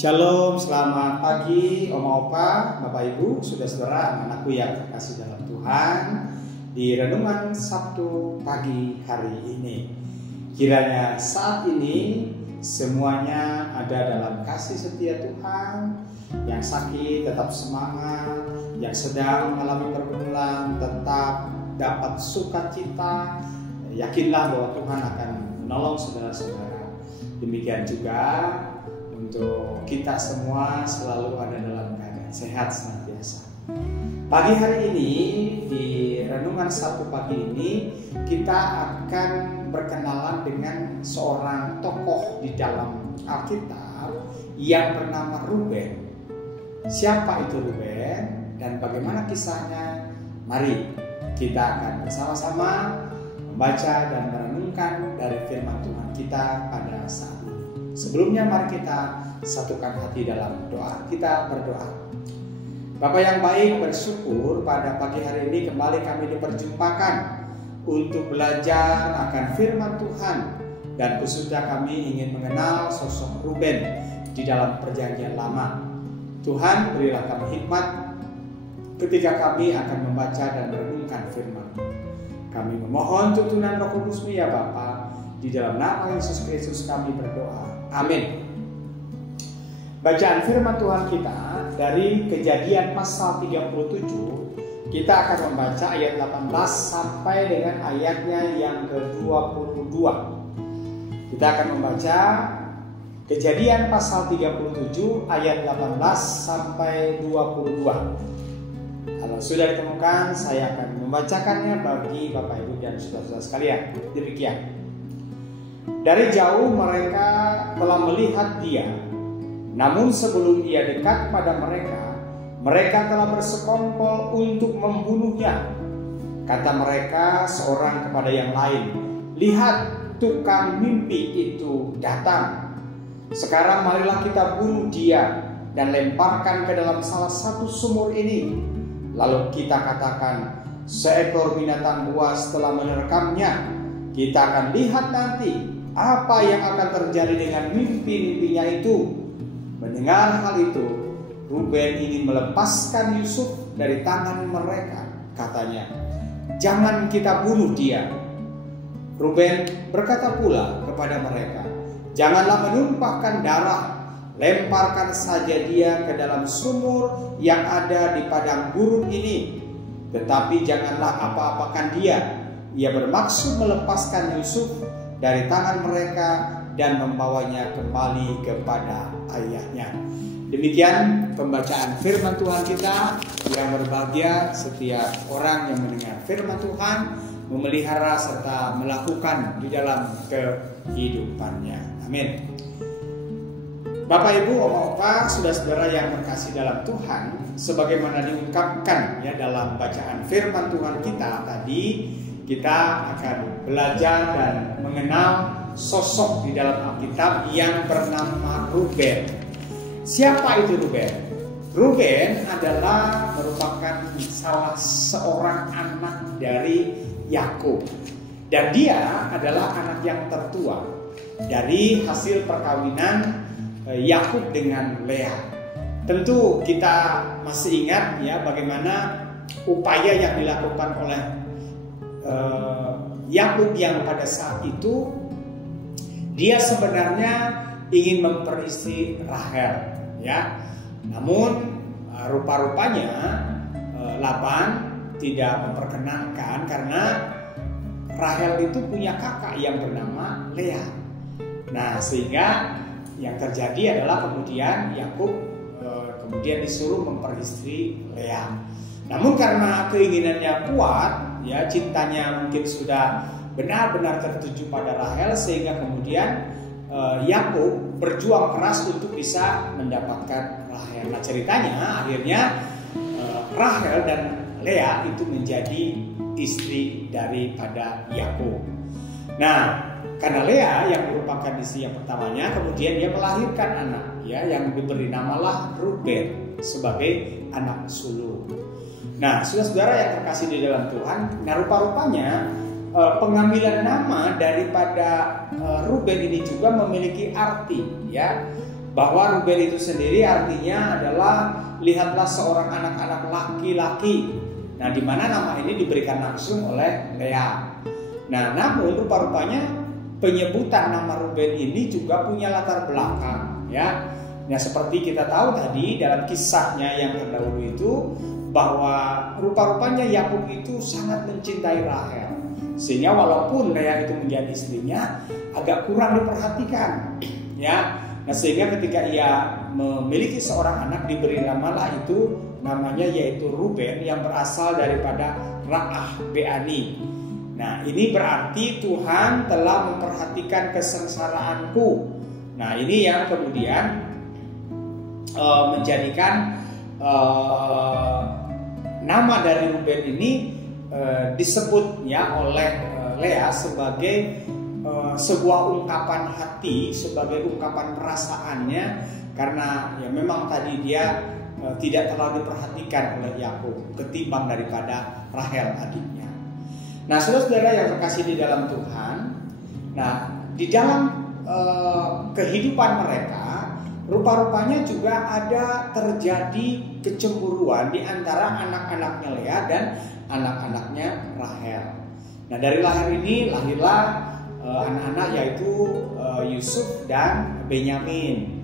Shalom, selamat pagi Oma Opa, Bapak Ibu, saudara-saudara, anakku yang terkasih dalam Tuhan. Di renungan Sabtu pagi hari ini, kiranya saat ini semuanya ada dalam kasih setia Tuhan. Yang sakit tetap semangat, yang sedang mengalami pergumulan tetap dapat sukacita. Yakinlah bahwa Tuhan akan menolong saudara-saudara. Demikian juga untuk kita semua selalu ada dalam keadaan sehat senantiasa. Pagi hari ini di renungan Sabtu pagi ini kita akan berkenalan dengan seorang tokoh di dalam Alkitab yang bernama Ruben. Siapa itu Ruben dan bagaimana kisahnya? Mari kita akan bersama-sama membaca dan merenungkan dari firman Tuhan kita pada saat ini. Sebelumnya mari kita satukan hati dalam doa. Kita berdoa. Bapa yang baik, bersyukur pada pagi hari ini kembali kami diperjumpakan untuk belajar akan firman Tuhan, dan khususnya kami ingin mengenal sosok Ruben di dalam perjanjian lama. Tuhan, berilah kami hikmat ketika kami akan membaca dan merenungkan firman. Kami memohon tuntunan Roh Kudus-Mu ya Bapa, di dalam nama Yesus Kristus kami berdoa. Amin. Bacaan firman Tuhan kita dari Kejadian pasal 37, kita akan membaca ayat 18 sampai dengan ayatnya yang ke-22. Kita akan membaca Kejadian pasal 37 ayat 18 sampai 22. Kalau sudah ditemukan, saya akan membacakannya bagi Bapak Ibu dan saudara-saudara sekalian. Demikian. Dari jauh mereka telah melihat dia, namun sebelum ia dekat pada mereka, mereka telah bersekongkol untuk membunuhnya. Kata mereka seorang kepada yang lain, "Lihat, tukang mimpi itu datang. Sekarang marilah kita bunuh dia dan lemparkan ke dalam salah satu sumur ini. Lalu kita katakan, seekor binatang buas telah menerkamnya. Kita akan lihat nanti apa yang akan terjadi dengan mimpi-mimpinya itu." Mendengar hal itu, Ruben ingin melepaskan Yusuf dari tangan mereka. Katanya, "Jangan kita bunuh dia." Ruben berkata pula kepada mereka, "Janganlah menumpahkan darah. Lemparkan saja dia ke dalam sumur yang ada di padang gurun ini. Tetapi janganlah apa-apakan dia." Ia bermaksud melepaskan Yusuf dari tangan mereka dan membawanya kembali kepada ayahnya. Demikian pembacaan firman Tuhan kita. Yang berbahagia setiap orang yang mendengar firman Tuhan, memelihara serta melakukan di dalam kehidupannya. Amin. Bapak Ibu, Oma Opa, saudara-saudara yang terkasih dalam Tuhan, sebagaimana diungkapkan ya dalam bacaan firman Tuhan kita tadi, kita akan belajar dan mengenal sosok di dalam Alkitab yang bernama Ruben. Siapa itu Ruben? Ruben adalah merupakan salah seorang anak dari Yakub, dan dia adalah anak yang tertua dari hasil perkawinan Yakub dengan Lea. Tentu kita masih ingat ya bagaimana upaya yang dilakukan oleh Yakub yang pada saat itu dia sebenarnya ingin memperistri Rahel, ya. Namun rupa-rupanya Laban tidak memperkenankan karena Rahel itu punya kakak yang bernama Lea. Nah, sehingga yang terjadi adalah kemudian Yakub kemudian disuruh memperistri Lea. Namun karena keinginannya kuat, ya cintanya mungkin sudah benar-benar tertuju pada Rahel, sehingga kemudian Yakub berjuang keras untuk bisa mendapatkan Rahel. Nah, ceritanya akhirnya Rahel dan Lea itu menjadi istri daripada Yakub. Nah, karena Lea yang merupakan istri yang pertamanya, kemudian dia melahirkan anak ya yang diberi namalah Ruben sebagai anak sulung. Nah, saudara-saudara yang terkasih di dalam Tuhan, nah rupa-rupanya pengambilan nama daripada Ruben ini juga memiliki arti ya. Bahwa Ruben itu sendiri artinya adalah lihatlah seorang anak-anak laki-laki. Nah, di mana nama ini diberikan langsung oleh Lea. Nah, namun rupa-rupanya penyebutan nama Ruben ini juga punya latar belakang, ya. Nah, seperti kita tahu tadi dalam kisahnya yang terdahulu itu bahwa rupa-rupanya Yakub itu sangat mencintai Rahel. Sehingga walaupun Lea itu menjadi istrinya agak kurang diperhatikan, ya. Nah, sehingga ketika ia memiliki seorang anak diberi namalah itu namanya yaitu Ruben yang berasal daripada Ra'ah Be'ani. Nah, ini berarti Tuhan telah memperhatikan kesengsaraanku. Nah, ini yang kemudian menjadikan nama dari Ruben ini disebutnya oleh Lea sebagai sebuah ungkapan hati, sebagai ungkapan perasaannya, karena ya memang tadi dia tidak terlalu diperhatikan oleh Yakub ketimbang daripada Rahel adiknya. Nah, saudara-saudara yang terkasih di dalam Tuhan, nah di dalam kehidupan mereka rupa-rupanya juga ada terjadi kecemburuan di antara anak-anaknya Lea dan anak-anaknya Rahel. Nah, dari lahir ini lahirlah anak-anak yaitu Yusuf dan Benyamin.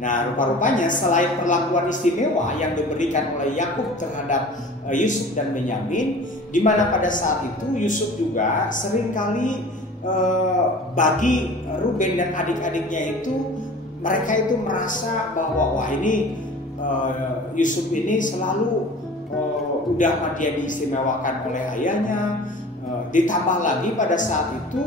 Nah, rupa-rupanya selain perlakuan istimewa yang diberikan oleh Yakub terhadap Yusuf dan Benyamin, di mana pada saat itu Yusuf juga seringkali bagi Ruben dan adik-adiknya itu mereka itu merasa bahwa wah ini Yusuf ini selalu udah dia diistimewakan oleh ayahnya. Ditambah lagi pada saat itu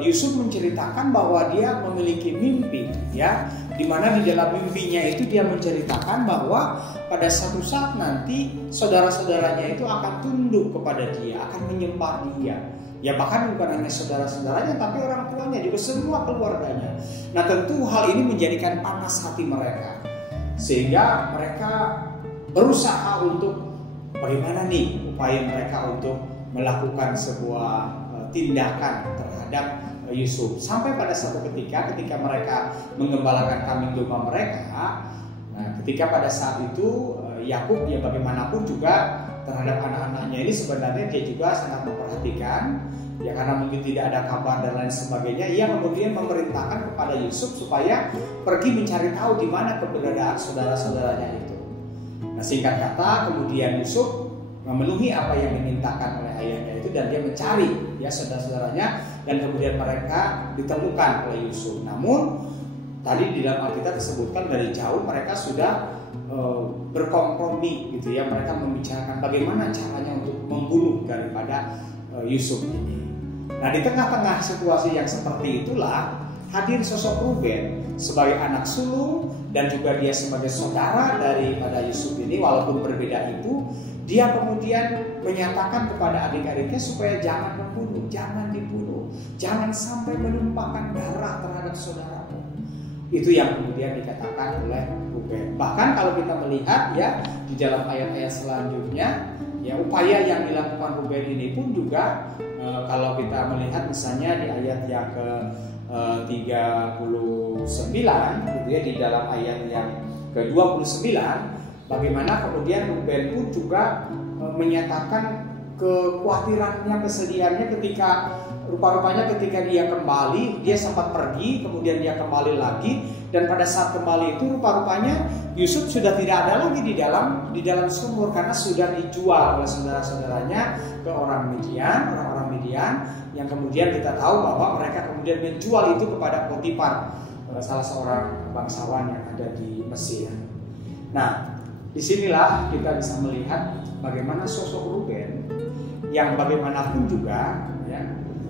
Yusuf menceritakan bahwa dia memiliki mimpi, ya, di mana di dalam mimpinya itu dia menceritakan bahwa pada suatu saat nanti saudara-saudaranya itu akan tunduk kepada dia, akan menyembah dia. Ya, bahkan bukan hanya saudara-saudaranya tapi orang tuanya juga, semua keluarganya. Nah, tentu hal ini menjadikan panas hati mereka, sehingga mereka berusaha untuk bagaimana nih upaya mereka untuk melakukan sebuah tindakan terhadap Yusuf. Sampai pada suatu ketika mereka mengembalakan kambing domba mereka, nah ketika pada saat itu Yakub ya bagaimanapun juga terhadap anak-anaknya ini sebenarnya dia juga sangat memperhatikan, ya karena mungkin tidak ada kabar dan lain sebagainya. Ia kemudian memerintahkan kepada Yusuf supaya pergi mencari tahu di mana keberadaan saudara-saudaranya itu. Nah, singkat kata kemudian Yusuf memenuhi apa yang dimintakan oleh ayahnya itu, dan dia mencari ya saudara-saudaranya, dan kemudian mereka ditemukan oleh Yusuf. Namun tadi di dalam Alkitab disebutkan dari jauh mereka sudah berkompromi gitu ya, mereka membicarakan bagaimana caranya untuk membunuh daripada Yusuf ini. Nah, di tengah-tengah situasi yang seperti itulah hadir sosok Ruben sebagai anak sulung dan juga dia sebagai saudara daripada Yusuf ini. Walaupun berbeda ibu, dia kemudian menyatakan kepada adik-adiknya supaya jangan membunuh, jangan dibunuh, jangan sampai menumpahkan darah terhadap saudaramu. Itu yang kemudian dikatakan oleh Ruben. Bahkan kalau kita melihat ya di dalam ayat-ayat selanjutnya, ya upaya yang dilakukan Ruben ini pun juga kalau kita melihat misalnya di ayat yang ke 39 gitu ya, di dalam ayat yang ke 29, bagaimana kemudian Ruben pun juga menyatakan kekhawatirannya, kesedihannya ketika rupa-rupanya ketika dia kembali, dia sempat pergi, kemudian dia kembali lagi, dan pada saat kembali itu rupa-rupanya Yusuf sudah tidak ada lagi di dalam sumur karena sudah dijual oleh saudara-saudaranya ke orang-orang Midian, yang kemudian kita tahu bahwa mereka kemudian menjual itu kepada Potifar, salah seorang bangsawan yang ada di Mesir. Nah, disinilah kita bisa melihat bagaimana sosok Ruben yang bagaimanapun juga ya,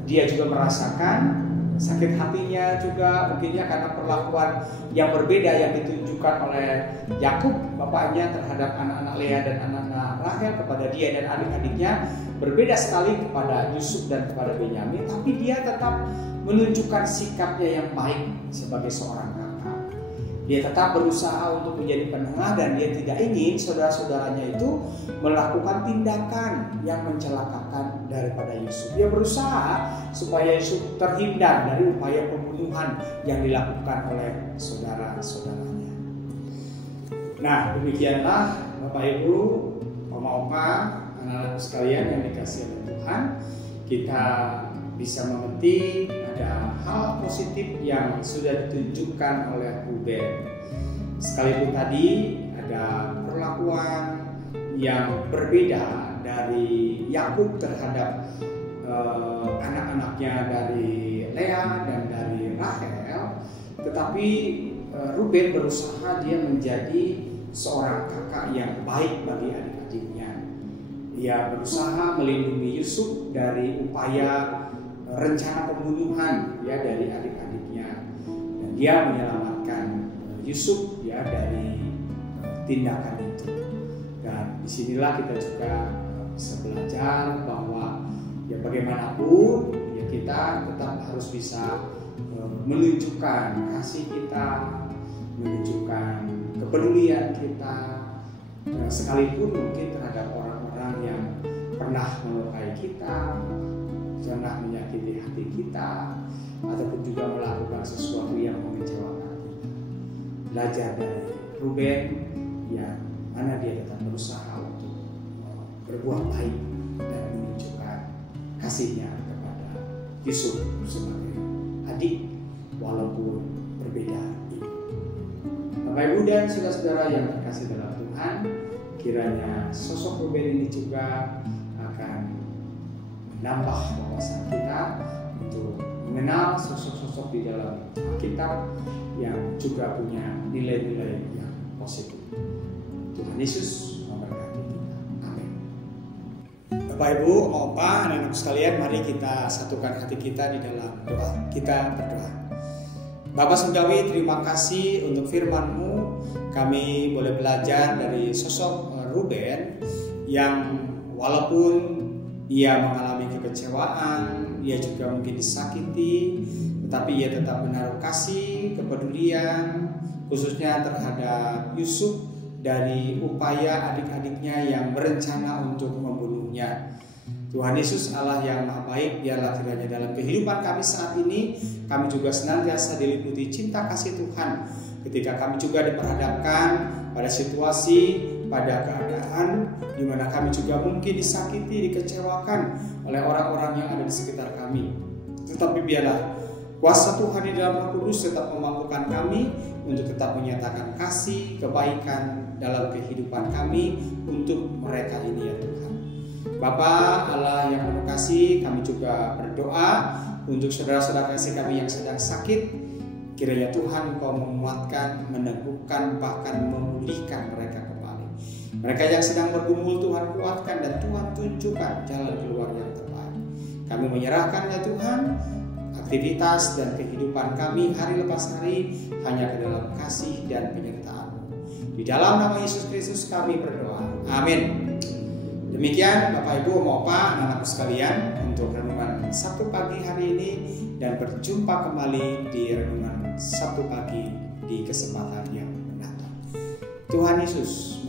dia juga merasakan sakit hatinya juga mungkinnya karena perlakuan yang berbeda yang ditunjukkan oleh Yakub bapaknya terhadap anak-anak Lea dan anak-anak Rahel kepada dia dan adik-adiknya, berbeda sekali kepada Yusuf dan kepada Benyamin, tapi dia tetap menunjukkan sikapnya yang baik sebagai seorang kakak. Dia tetap berusaha untuk menjadi penengah dan dia tidak ingin saudara-saudaranya itu melakukan tindakan yang mencelakakan daripada Yusuf. Dia berusaha supaya Yusuf terhindar dari upaya pembunuhan yang dilakukan oleh saudara-saudaranya. Nah, demikianlah Bapak Ibu, Oma Opa, anak-anak sekalian yang dikasihi oleh Tuhan, kita bisa memetik ada hal positif yang sudah ditunjukkan oleh Ruben. Sekalipun tadi ada perlakuan yang berbeda dari Yakub terhadap anak-anaknya dari Lea dan dari Rahel, tetapi Ruben berusaha dia menjadi seorang kakak yang baik bagi adik-adiknya. Ia berusaha melindungi Yusuf dari upaya rencana pembunuhan ya dari adik-adiknya, dan dia menyelamatkan Yusuf ya dari tindakan itu. Dan disinilah kita juga bisa belajar bahwa ya bagaimanapun ya kita tetap harus bisa menunjukkan kasih kita, menunjukkan kepedulian kita, sekalipun mungkin terhadap orang-orang yang pernah melukai kita, pernah menyakiti hati kita, ataupun juga melakukan sesuatu yang mengecewakan kita. Belajar dari Ruben yang mana dia tetap berusaha untuk berbuat baik dan menunjukkan kasihnya kepada Yusuf sebagai adik walaupun berbeda ibu. Bapak Ibu dan saudara-saudara yang terkasih dalam Tuhan, kiranya sosok Ruben ini juga akan menambah wawasan kita untuk mengenal sosok-sosok di dalam Alkitab yang juga punya nilai-nilai yang positif. Tuhan Yesus memberkati kita. Amin. Bapak Ibu, Opa, anak-anak sekalian, mari kita satukan hati kita di dalam doa. Kita berdoa. Bapa Surgawi, terima kasih untuk firman-Mu. Kami boleh belajar dari sosok Ruben yang walaupun ia mengalami kekecewaan, ia juga mungkin disakiti, tetapi ia tetap menaruh kasih, kepedulian, khususnya terhadap Yusuf dari upaya adik-adiknya yang berencana untuk membunuhnya. Tuhan Yesus, Allah yang Maha Baik, biarlah kiranya dalam kehidupan kami saat ini, kami juga senantiasa diliputi cinta kasih Tuhan. Ketika kami juga diperhadapkan pada situasi, pada keadaan di mana kami juga mungkin disakiti, dikecewakan oleh orang-orang yang ada di sekitar kami. Tetapi biarlah kuasa Tuhan di dalam Roh Kudus tetap memampukan kami untuk tetap menyatakan kasih, kebaikan dalam kehidupan kami untuk mereka ini ya Tuhan. Bapa Allah yang penuh kasih, kami juga berdoa untuk saudara-saudara kasih kami yang sedang sakit. Kiranya Tuhan Engkau menguatkan, meneguhkan, bahkan memulihkan mereka kembali. Mereka yang sedang bergumul Tuhan kuatkan dan Tuhan tunjukkan jalan keluar yang terbaik. Kami menyerahkan ya Tuhan aktivitas dan kehidupan kami hari lepas hari hanya ke dalam kasih dan penyertaan-Mu. Di dalam nama Yesus Kristus kami berdoa. Amin. Demikian Bapak Ibu, Opa, anak-anakku sekalian untuk renungan Sabtu pagi hari ini, dan berjumpa kembali di renungan Sabtu pagi di kesempatan yang mendatang. Tuhan Yesus